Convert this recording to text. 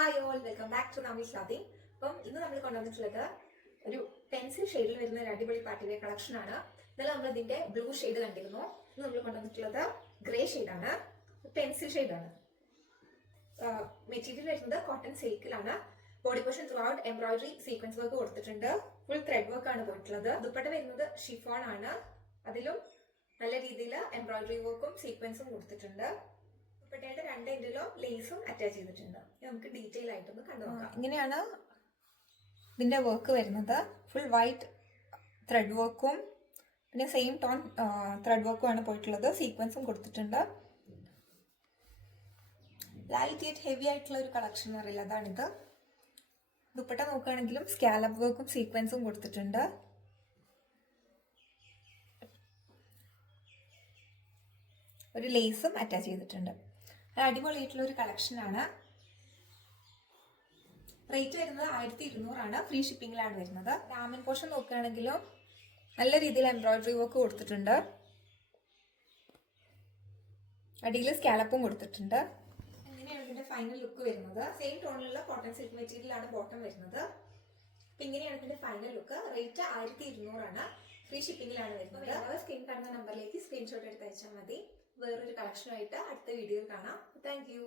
Hi all, welcome back to Nami's clothing. അപ്പം ഇന്ന് നമ്മൾ കൊണ്ടുവന്നിട്ടുള്ളത് ഒരു പെൻസിൽ ഷെയ്ഡിൽ വരുന്ന ഒരു അടിപൊളി പാർട്ടി വെയർ കളക്ഷൻ ആണ്. ഇന്നലെ നമ്മൾ ഇതിന്റെ ബ്ലൂ ഷെയ്ഡ് കണ്ടിരുന്നു. ഇന്ന് നമ്മൾ കൊണ്ടുവന്നിട്ടുള്ളത് ഗ്രേ ഷെയ്ഡാണ്, പെൻസിൽ ഷെയ്ഡാണ്. മെറ്റീരിയൽ വരുന്നത് കോട്ടൺ സിൽക്കിലാണ്. Body portion throughout embroidery sequence work കൊടുത്തിട്ടുണ്ട്. ഫുൾ ത്രെഡ് വർക്ക് ആണ് പോയിട്ടുള്ളത്. ദുപ്പട്ട വരുന്നത് ഷിഫോൺ ആണ്. അതിലും നല്ല രീതിയിൽ എംബ്രോയിഡറി വർക്കും സീക്വൻസും കൊടുത്തിട്ടുണ്ട്. ദുപ്പട്ടയുടെ രണ്ട് എൻഡിലും ലേസും അറ്റാച്ച് ചെയ്തിട്ടുണ്ട്. നമുക്ക് ഡീറ്റെയിൽ ആയിട്ടൊന്ന് കണ്ടു നോക്കാം. ഇങ്ങനെയാണ് ഇതിന്റെ വർക്ക് വരുന്നത്. ഫുൾ വൈറ്റ് ത്രെഡ് വർക്കും പിന്നെ സെയിം ടോൺ ത്രെഡ് വർക്കും ആണ് പോയിട്ടുള്ളത്. സീക്വൻസും കൊടുത്തിട്ടുണ്ട്. ലൈറ്റ് യെറ്റ് ഹെവി ആയിട്ടുള്ള ഒരു കളക്ഷൻ എന്ന് പറയില്ല, അതാണിത്. ദുപ്പട്ട നോക്കുകയാണെങ്കിലും സ്കാലപ്പ് വർക്കും സീക്വൻസും കൊടുത്തിട്ടുണ്ട്. ഒരു ലേസും അറ്റാച്ച് ചെയ്തിട്ടുണ്ട്. അടിപൊളിയായിട്ടുള്ള ഒരു കളക്ഷനാണ്. റേറ്റ് വരുന്നത് 1200 ഫ്രീ ഷിപ്പിംഗിലാണ് വരുന്നത്. ഡാമൻ പോർഷൻ നോക്കുകയാണെങ്കിലും നല്ല രീതിയിൽ എംബ്രോയിഡറി വർക്ക് കൊടുത്തിട്ടുണ്ട്. അടിയിൽ സ്കാലപ്പും കൊടുത്തിട്ടുണ്ട്. ഇങ്ങനെയാണ് ഇതിന്റെ ഫൈനൽ ലുക്ക് വരുന്നത്. സെയിം ടോണിലുള്ള കോട്ടൺ സിൽക്ക് മെറ്റീരിയലാണ് ബോട്ടം വരുന്നത്. അപ്പൊ ഇങ്ങനെയാണ് ഇതിന്റെ ഫൈനൽ ലുക്ക്. റേറ്റ് 1200 ഫ്രീ ഷിപ്പിംഗിലാണ് വരുന്നത്. സ്ക്രീൻ കാണുന്ന നമ്പറിലേക്ക് സ്ക്രീൻഷോട്ട് എടുത്ത് അയച്ചാൽ മതി. വേറൊരു കളക്ഷനുമായിട്ട് അടുത്ത വീഡിയോയിൽ കാണാം. Thank you.